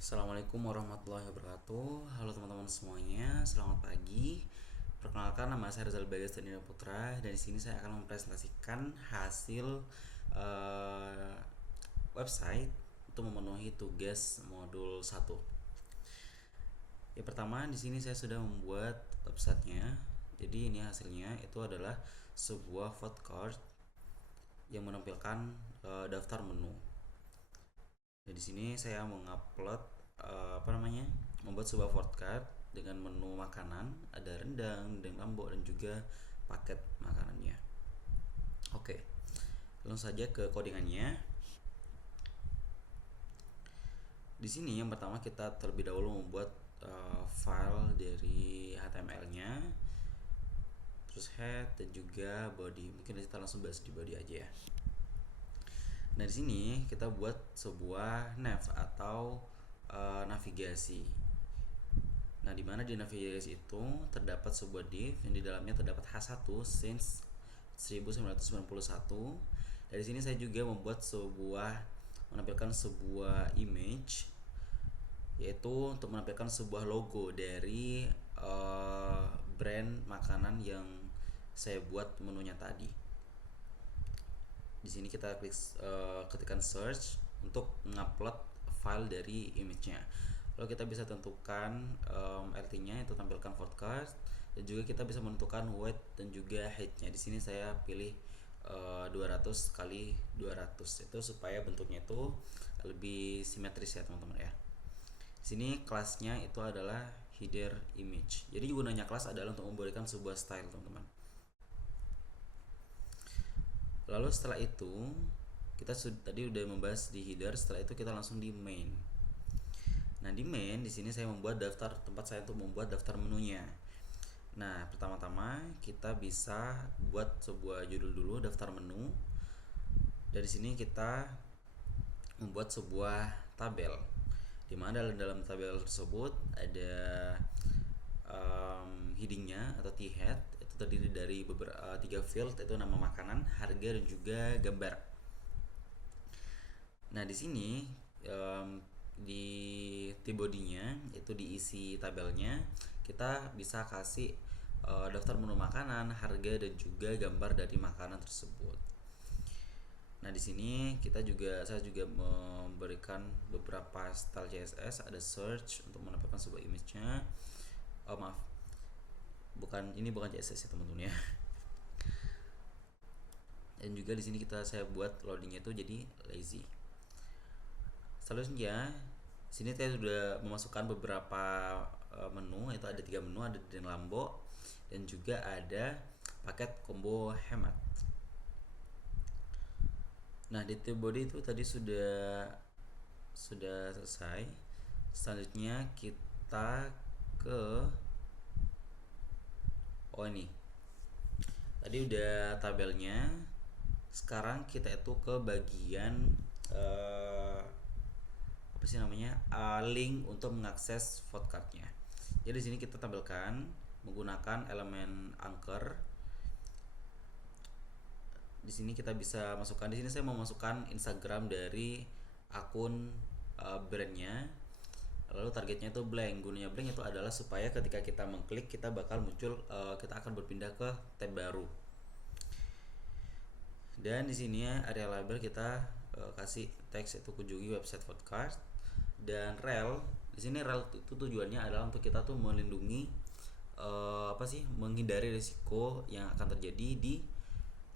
Assalamualaikum warahmatullahi wabarakatuh. Halo teman-teman semuanya, selamat pagi. Perkenalkan, nama saya Rizal Bagas Daniel Putra, dan di sini saya akan mempresentasikan hasil eh, website untuk memenuhi tugas modul 1. Yang pertama, di sini saya sudah membuat websitenya. Jadi ini hasilnya itu adalah sebuah food card yang menampilkan daftar menu. Dan di sini saya mengupload membuat sebuah forecast dengan menu makanan, ada rendang, dendeng lombok dan juga paket makanannya. Oke, langsung saja ke codingannya. Di sini yang pertama kita terlebih dahulu membuat file dari HTML-nya, terus head dan juga body. Mungkin kita langsung bahas di body aja ya. Nah, di sini kita buat sebuah nav atau navigasi. Nah, di mana di navigasi itu terdapat sebuah div yang di dalamnya terdapat H1 since 1991. Dari sini saya juga membuat menampilkan sebuah image, yaitu untuk menampilkan sebuah logo dari brand makanan yang saya buat menunya tadi. Di sini kita ketikkan search untuk mengupload file dari image-nya. Lalu kita bisa tentukan RT-nya itu tampilkan forecast, dan juga kita bisa menentukan weight dan juga height-nya. Di sini saya pilih 200 kali 200 itu supaya bentuknya itu lebih simetris ya teman-teman ya. Di sini kelasnya itu adalah header image. Jadi gunanya kelas adalah untuk memberikan sebuah style teman-teman. Lalu setelah itu kita tadi udah membahas di header, setelah itu kita langsung di main. Nah, di main di sini saya membuat tempat saya untuk membuat daftar menunya. Nah, pertama-tama kita bisa buat sebuah judul dulu, daftar menu. Dari sini kita membuat sebuah tabel, di mana dalam tabel tersebut ada headingnya atau t-head, itu terdiri dari beberapa 3 field, yaitu nama makanan, harga dan juga gambar. Nah, di sini di T-body-nya itu diisi tabelnya, kita bisa kasih daftar menu makanan, harga dan juga gambar dari makanan tersebut. Nah, di sini saya juga memberikan beberapa style CSS, ada search untuk menampilkan sebuah image-nya. Oh, maaf. Ini bukan CSS ya, teman-teman ya. Dan juga di sini saya buat loadingnya itu jadi lazy. Selanjutnya, sini saya sudah memasukkan beberapa menu, yaitu ada 3 menu, ada dendeng lombok dan juga ada paket combo hemat. Nah, detail body itu tadi sudah selesai. Selanjutnya kita ke ini. Tadi udah tabelnya. Sekarang kita itu ke bagian link untuk mengakses vote-card-nya. Jadi di sini kita tampilkan menggunakan elemen anchor. Di sini kita bisa masukkan, di sini saya mau masukkan Instagram dari akun brandnya. Lalu targetnya itu blank. Gunanya blank itu adalah supaya ketika kita mengklik kita bakal muncul, kita akan berpindah ke tab baru. Dan di sini area label kita kasih teks itu kunjungi website podcast. Dan rel, di sini rel itu tujuannya adalah untuk kita tuh melindungi menghindari risiko yang akan terjadi di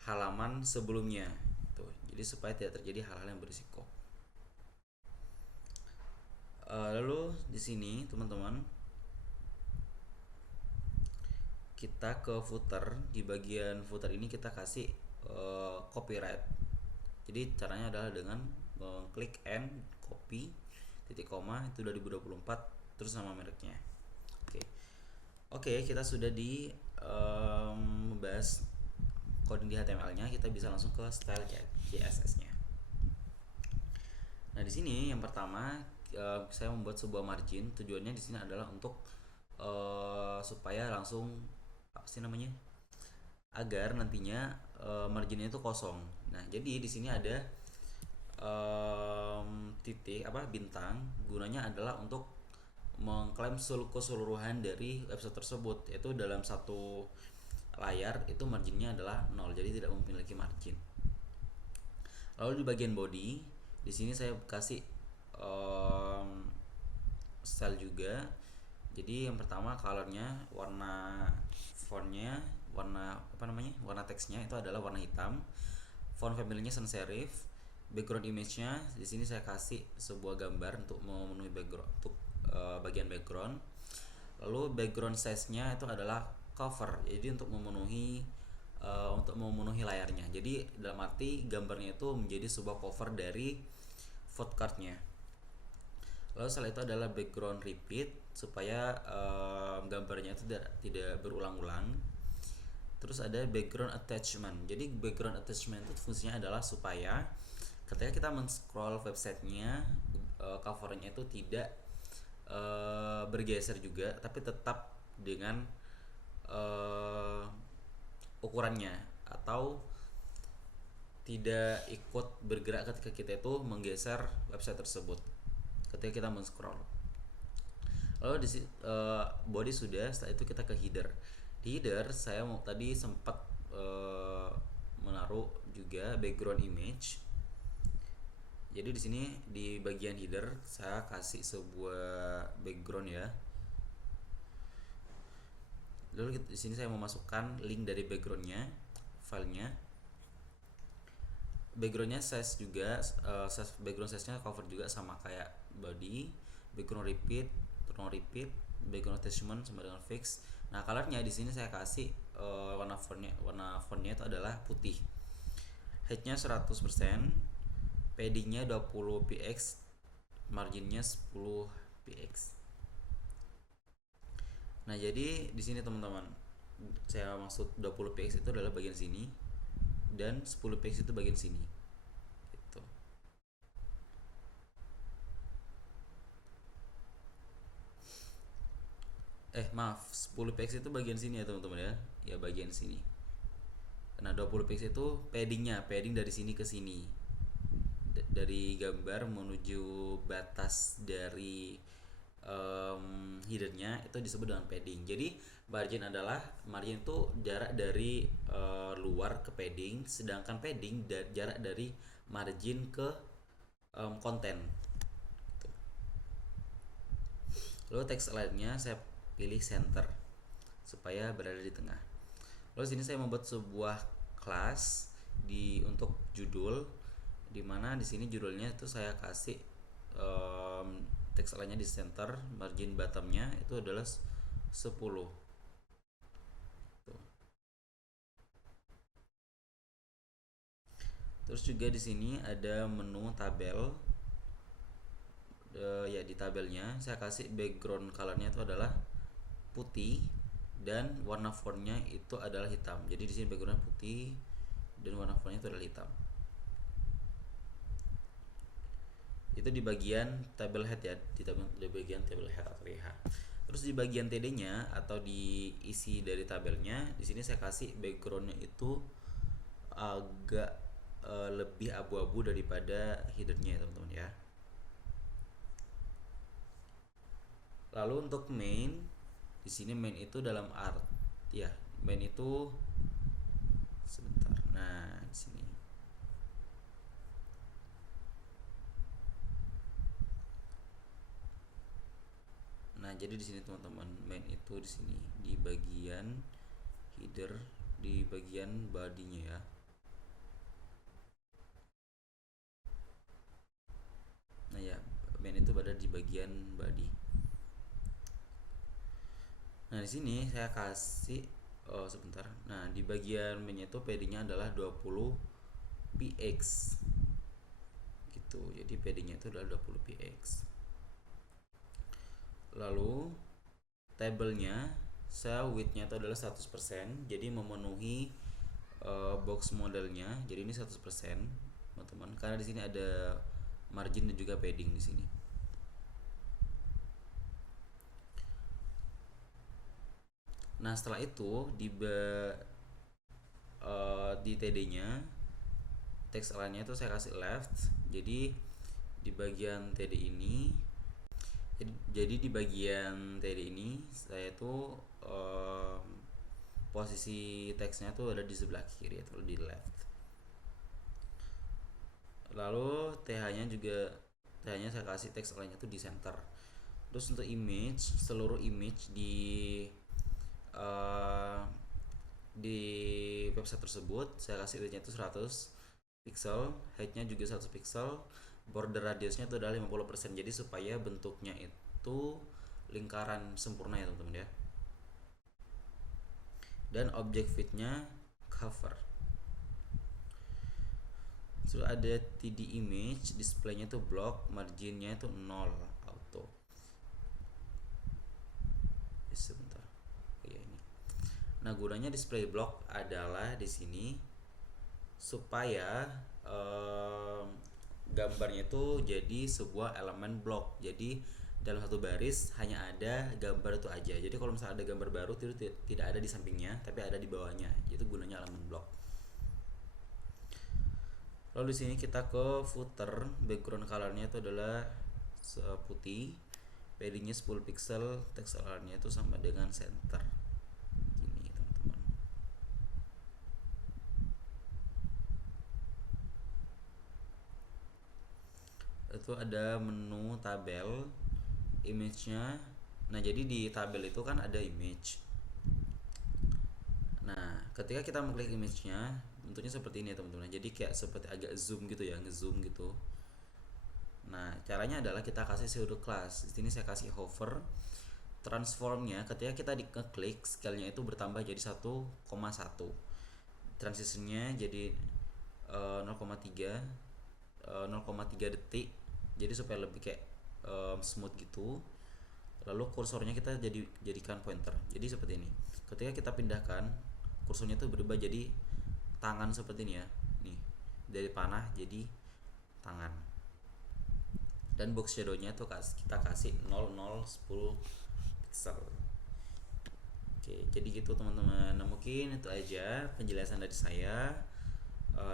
halaman sebelumnya tuh. Jadi supaya tidak terjadi hal-hal yang berisiko. Lalu di sini teman-teman kita ke footer. Di bagian footer ini kita kasih copyright. Jadi caranya adalah dengan mengklik and copy titik koma itu 2024 terus nama mereknya. Oke, kita sudah membahas coding di HTML-nya, kita bisa langsung ke style CSS-nya. Nah, di sini yang pertama saya membuat sebuah margin. Tujuannya di sini adalah untuk supaya langsung agar nantinya marginnya itu kosong. Nah, jadi di sini ada titik apa bintang gunanya adalah untuk mengklaim keseluruhan dari website tersebut, yaitu dalam satu layar itu marginnya adalah 0, jadi tidak memiliki margin. Lalu di bagian body, di sini saya kasih style juga. Jadi yang pertama colornya, warna fontnya, warna teksnya itu adalah warna hitam. Font family-nya sans serif. Background image-nya di sini saya kasih sebuah gambar untuk memenuhi background, untuk bagian background. Lalu background size-nya itu adalah cover, jadi untuk memenuhi layarnya. Jadi dalam arti gambarnya itu menjadi sebuah cover dari food card-nya. Lalu setelah itu adalah background repeat supaya gambarnya itu tidak berulang-ulang. Terus ada background attachment. Jadi background attachment itu fungsinya adalah supaya ketika kita men-scroll websitenya, covernya itu tidak bergeser juga, tapi tetap dengan ukurannya, atau tidak ikut bergerak ketika kita itu menggeser website tersebut ketika kita men-scroll. Lalu di body sudah, setelah itu kita ke header. Di header saya tadi sempat menaruh juga background image. Jadi di sini di bagian header saya kasih sebuah background ya. Lalu di sini saya memasukkan link dari backgroundnya, filenya. Backgroundnya size juga, background size-nya cover juga sama kayak body. Background repeat, tone repeat, background attachment sama dengan fix. Nah, colornya di sini saya kasih warna fontnya itu adalah putih. Height-nya 100%, padding-nya 20 px, marginnya 10 px. Nah, jadi di sini teman-teman, saya maksud 20 px itu adalah bagian sini dan 10 px itu bagian sini. Gitu. Maaf, 10 px itu bagian sini ya teman-teman ya. Ya bagian sini. Nah, 20 px itu padding dari sini ke sini. Dari gambar menuju batas dari headernya itu disebut dengan padding. Jadi margin itu jarak dari luar ke padding, sedangkan padding jarak dari margin ke konten. Lalu text align-nya saya pilih center supaya berada di tengah. Lalu sini saya membuat sebuah kelas untuk judul, dimana di sini judulnya itu saya kasih text align-nya di center, margin bottom-nya itu adalah 10. Terus juga di sini ada menu tabel. Ya di tabelnya saya kasih background colornya itu adalah putih dan warna fontnya itu adalah hitam. Jadi di sini background putih dan warna fontnya itu adalah hitam. Itu di bagian table head ya, di bagian table head atau TH. Terus di bagian TD-nya atau di isi dari tabelnya, di sini saya kasih backgroundnya itu agak lebih abu-abu daripada headernya ya teman-teman ya. Lalu untuk main, di sini main itu dalam art ya, main itu sebentar. Nah, di sini. Nah, jadi di sini teman-teman, main itu di sini di bagian header, di bagian body-nya ya. Nah ya, main itu berada di bagian body. Nah, di sini saya kasih sebentar. Nah, di bagian main itu padding-nya adalah 20 px. Gitu. Jadi padding-nya itu adalah 20 px. Lalu tabelnya saya width-nya itu adalah 100%, jadi memenuhi box modelnya. Jadi ini 100%, teman-teman. Karena di sini ada margin dan juga padding di sini. Nah, setelah itu di TD-nya text align-nya itu saya kasih left. Jadi di bagian TD ini, jadi di bagian TD ini saya tuh posisi teksnya tuh ada di sebelah kiri atau di left. Lalu TH-nya saya kasih teks lainnya tuh di center. Terus untuk image, seluruh image uh, di website tersebut saya kasih width-nya itu 100 pixel, height-nya juga 100 pixel, border radiusnya itu adalah 50%. Jadi supaya bentuknya itu lingkaran sempurna ya teman-teman ya. Dan object fit-nya cover. So ada TD image, displaynya tuh block, marginnya itu 0 auto. Sebentar. Oh ya ini. Nah, gunanya display block adalah di sini supaya gambarnya itu jadi sebuah elemen blok. Jadi dalam satu baris hanya ada gambar itu aja. Jadi kalau misalnya ada gambar baru itu tidak ada di sampingnya, tapi ada di bawahnya. Itu gunanya elemen blok. Lalu di sini kita ke footer, background colornya itu adalah putih, paddingnya 10 pixel, text colornya itu sama dengan center. Gini teman-teman. Itu ada menu tabel, image-nya. Nah jadi di tabel itu kan ada image. Nah ketika kita mengklik image-nya, bentuknya seperti ini ya teman-teman. Jadi kayak seperti agak zoom gitu ya, ngezoom gitu. Nah caranya adalah kita kasih pseudo class. Di sini saya kasih hover. Transformnya ketika kita diklik, scale-nya itu bertambah jadi 1,1. Transitionnya jadi 0,3 detik. Jadi supaya lebih kayak smooth gitu. Lalu kursornya kita jadikan pointer. Jadi seperti ini. Ketika kita pindahkan, kursornya itu berubah jadi tangan seperti ini ya. Nih, dari panah jadi tangan. Dan box shadow-nya tuh kita kasih 00 10 pixel. Oke, jadi gitu teman-teman. Nah, mungkin itu aja penjelasan dari saya.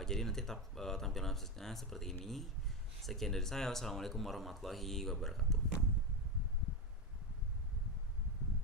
Jadi nanti tampilan websitenya seperti ini. Sekian dari saya. Wassalamualaikum warahmatullahi wabarakatuh.